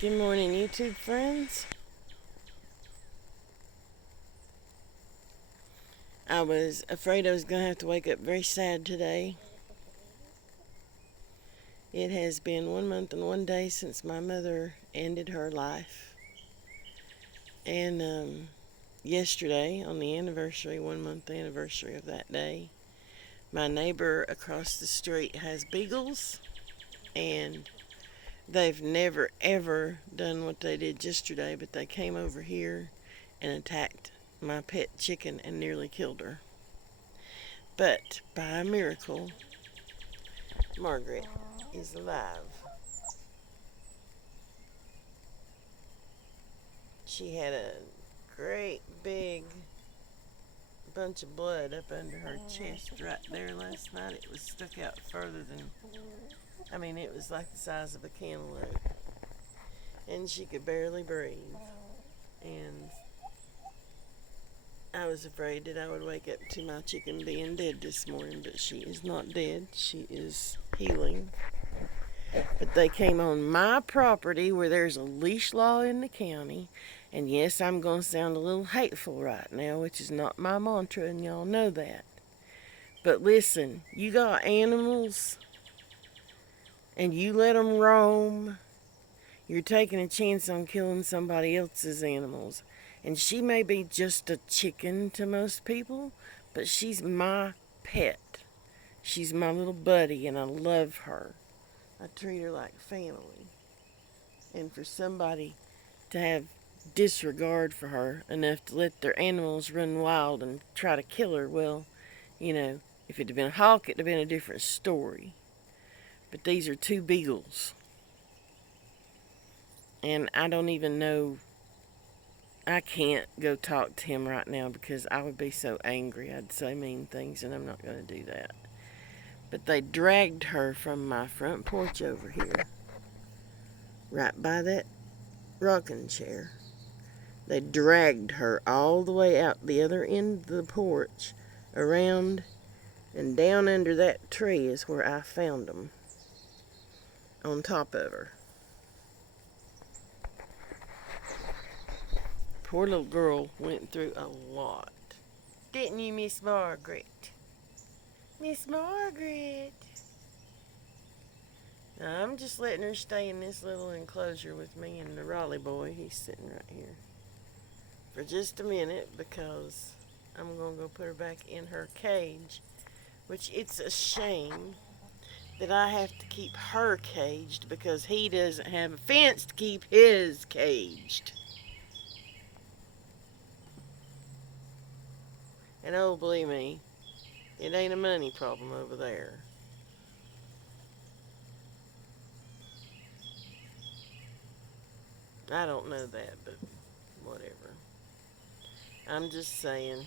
Good morning, YouTube friends. I was afraid I was going to have to wake up very sad today. It has been 1 month and 1 day since my mother ended her life. And yesterday, on the anniversary, 1 month anniversary of that day, my neighbor across the street has beagles, and they've never ever done what they did yesterday, but they came over here and attacked my pet chicken and nearly killed her. But by a miracle, Margaret is alive. She had a great big bunch of blood up under her chest right there last night. It was stuck out further than, it was like the size of a cantaloupe. And she could barely breathe. And I was afraid that I would wake up to my chicken being dead this morning, but she is not dead. She is healing. But they came on my property where there's a leash law in the county. And yes, I'm going to sound a little hateful right now, which is not my mantra, and y'all know that. But listen, you got animals, and you let them roam, you're taking a chance on killing somebody else's animals. And she may be just a chicken to most people, but she's my pet. She's my little buddy, and I love her. I treat her like family. And for somebody to have disregard for her enough to let their animals run wild and try to kill her, well, if it had been a hawk, it would have been a different story. But these are two beagles. And I don't even know, I can't go talk to him right now because I would be so angry. I'd say mean things, and I'm not going to do that. But they dragged her from my front porch over here, right by that rocking chair. They dragged her all the way out the other end of the porch, around and down under that tree is where I found them, on top of her. Poor little girl went through a lot. Didn't you, Miss Margaret? Miss Margaret. Now, I'm just letting her stay in this little enclosure with me and the Raleigh boy. He's sitting right here. For just a minute, because I'm going to go put her back in her cage, which it's a shame that I have to keep her caged because he doesn't have a fence to keep his caged. And oh, believe me, it ain't a money problem over there. I don't know that, but whatever. I'm just saying,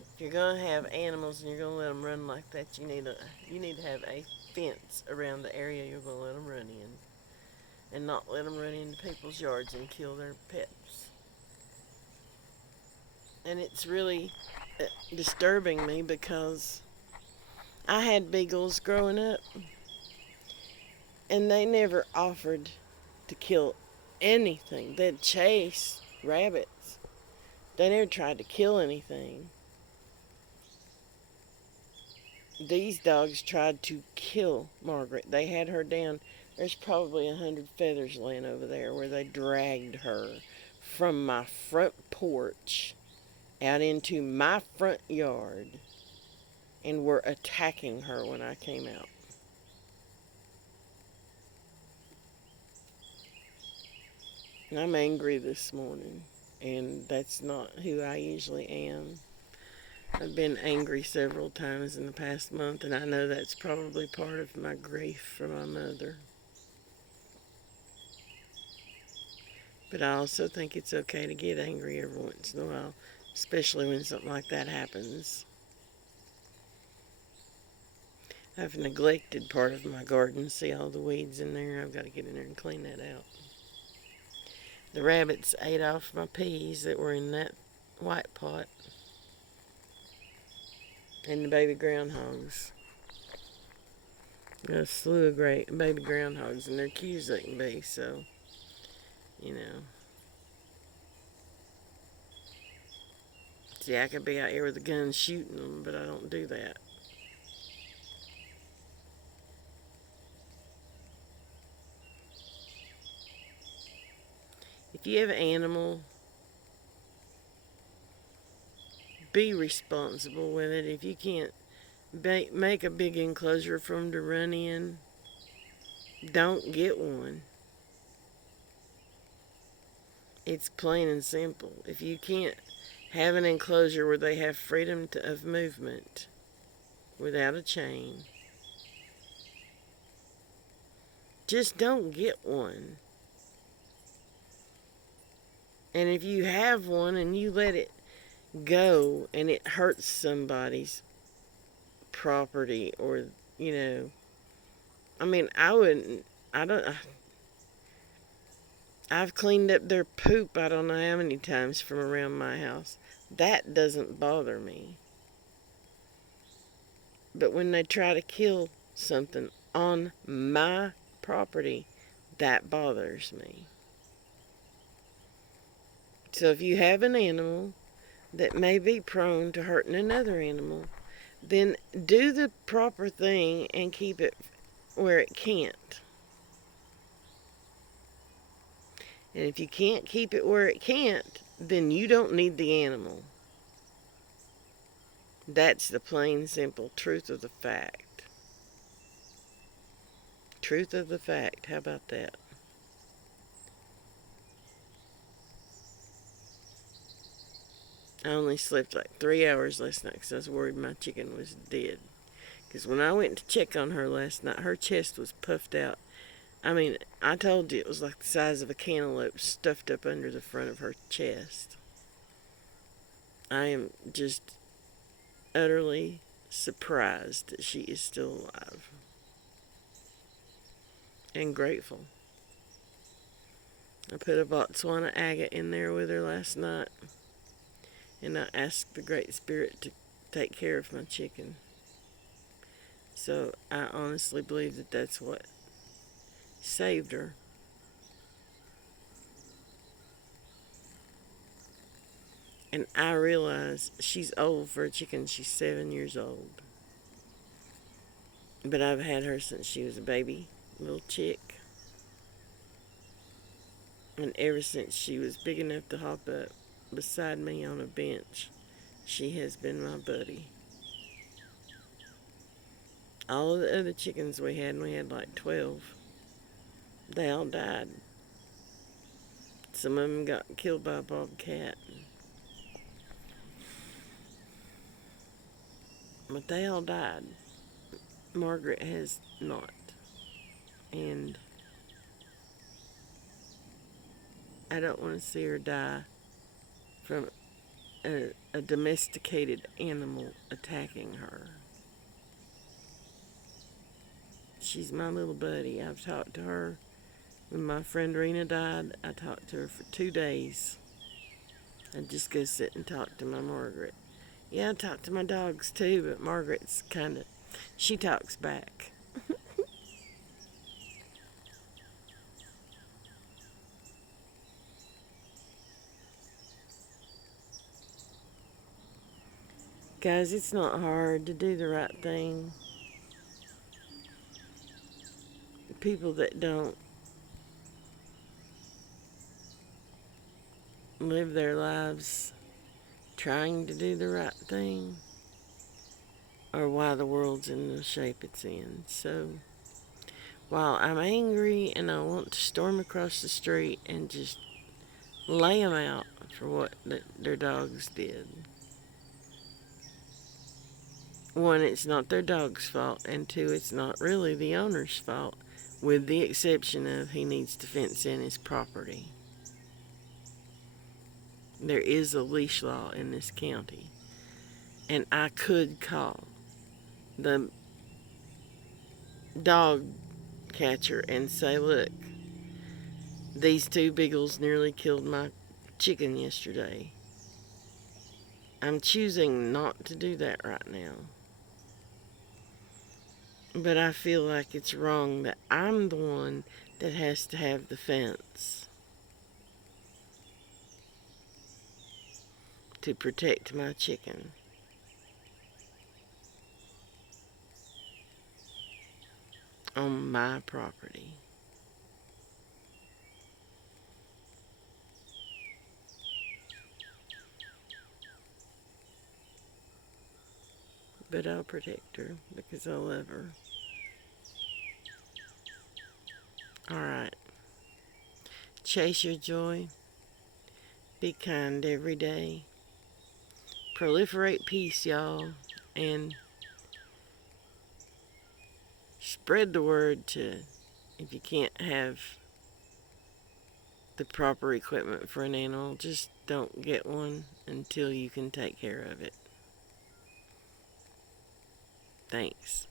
if you're going to have animals and you're going to let them run like that, you need to have a fence around the area you're going to let them run in, and not let them run into people's yards and kill their pets. And it's really disturbing me because I had beagles growing up, and they never offered to kill anything. They'd chase rabbits. They never tried to kill anything. These dogs tried to kill Margaret. They had her down. There's probably 100 feathers laying over there where they dragged her from my front porch out into my front yard and were attacking her when I came out. And I'm angry this morning, and that's not who I usually am. I've been angry several times in the past month, and I know that's probably part of my grief for my mother. But I also think it's okay to get angry every once in a while, especially when something like that happens. I've neglected part of my garden. See all the weeds in there? I've got to get in there and clean that out. The rabbits ate off my peas that were in that white pot. And the baby groundhogs. Got a slew of great baby groundhogs, and they're cute as they can be, so you know. See, I could be out here with a gun shooting them, but I don't do that. If you have an animal, be responsible with it. If you can't make a big enclosure for them to run in, don't get one. It's plain and simple. If you can't have an enclosure where they have freedom of movement without a chain, just don't get one. And if you have one and you let it go and it hurts somebody's property, or, you know, I mean, I've cleaned up their poop I don't know how many times from around my house. That doesn't bother me. But when they try to kill something on my property, that bothers me. So if you have an animal that may be prone to hurting another animal, then do the proper thing and keep it where it can't. And if you can't keep it where it can't, then you don't need the animal. That's the plain, simple truth of the fact. Truth of the fact. How about that? I only slept like 3 hours last night because I was worried my chicken was dead. Because when I went to check on her last night, her chest was puffed out. I mean, I told you it was like the size of a cantaloupe stuffed up under the front of her chest. I am just utterly surprised that she is still alive. And grateful. I put a Botswana agate in there with her last night. And I asked the Great Spirit to take care of my chicken. So I honestly believe that that's what saved her. And I realize she's old for a chicken. She's 7 years old. But I've had her since she was a baby, little chick. And ever since she was big enough to hop up beside me on a bench, she has been my buddy. All of the other chickens we had, and we had like 12, they all died. Some of them got killed by a bobcat. But they all died. Margaret has not. And I don't want to see her die from a domesticated animal attacking her. She's my little buddy. I've talked to her. When my friend Rena died, I talked to her for 2 days. I'd just go sit and talk to my Margaret. Yeah, I talk to my dogs too, but Margaret's she talks back. Guys, it's not hard to do the right thing. People that don't live their lives trying to do the right thing are why the world's in the shape it's in. So while I'm angry and I want to storm across the street and just lay them out for what their dogs did, one, it's not their dog's fault, and two, it's not really the owner's fault, with the exception of he needs to fence in his property. There is a leash law in this county, and I could call the dog catcher and say, look, these 2 beagles nearly killed my chicken yesterday. I'm choosing not to do that right now. But I feel like it's wrong that I'm the one that has to have the fence. to protect my chicken. On my property. But I'll protect her because I love her. Alright. Chase your joy. Be kind every day. Proliferate peace, y'all. And spread the word to, if you can't have the proper equipment for an animal, just don't get one until you can take care of it. Thanks.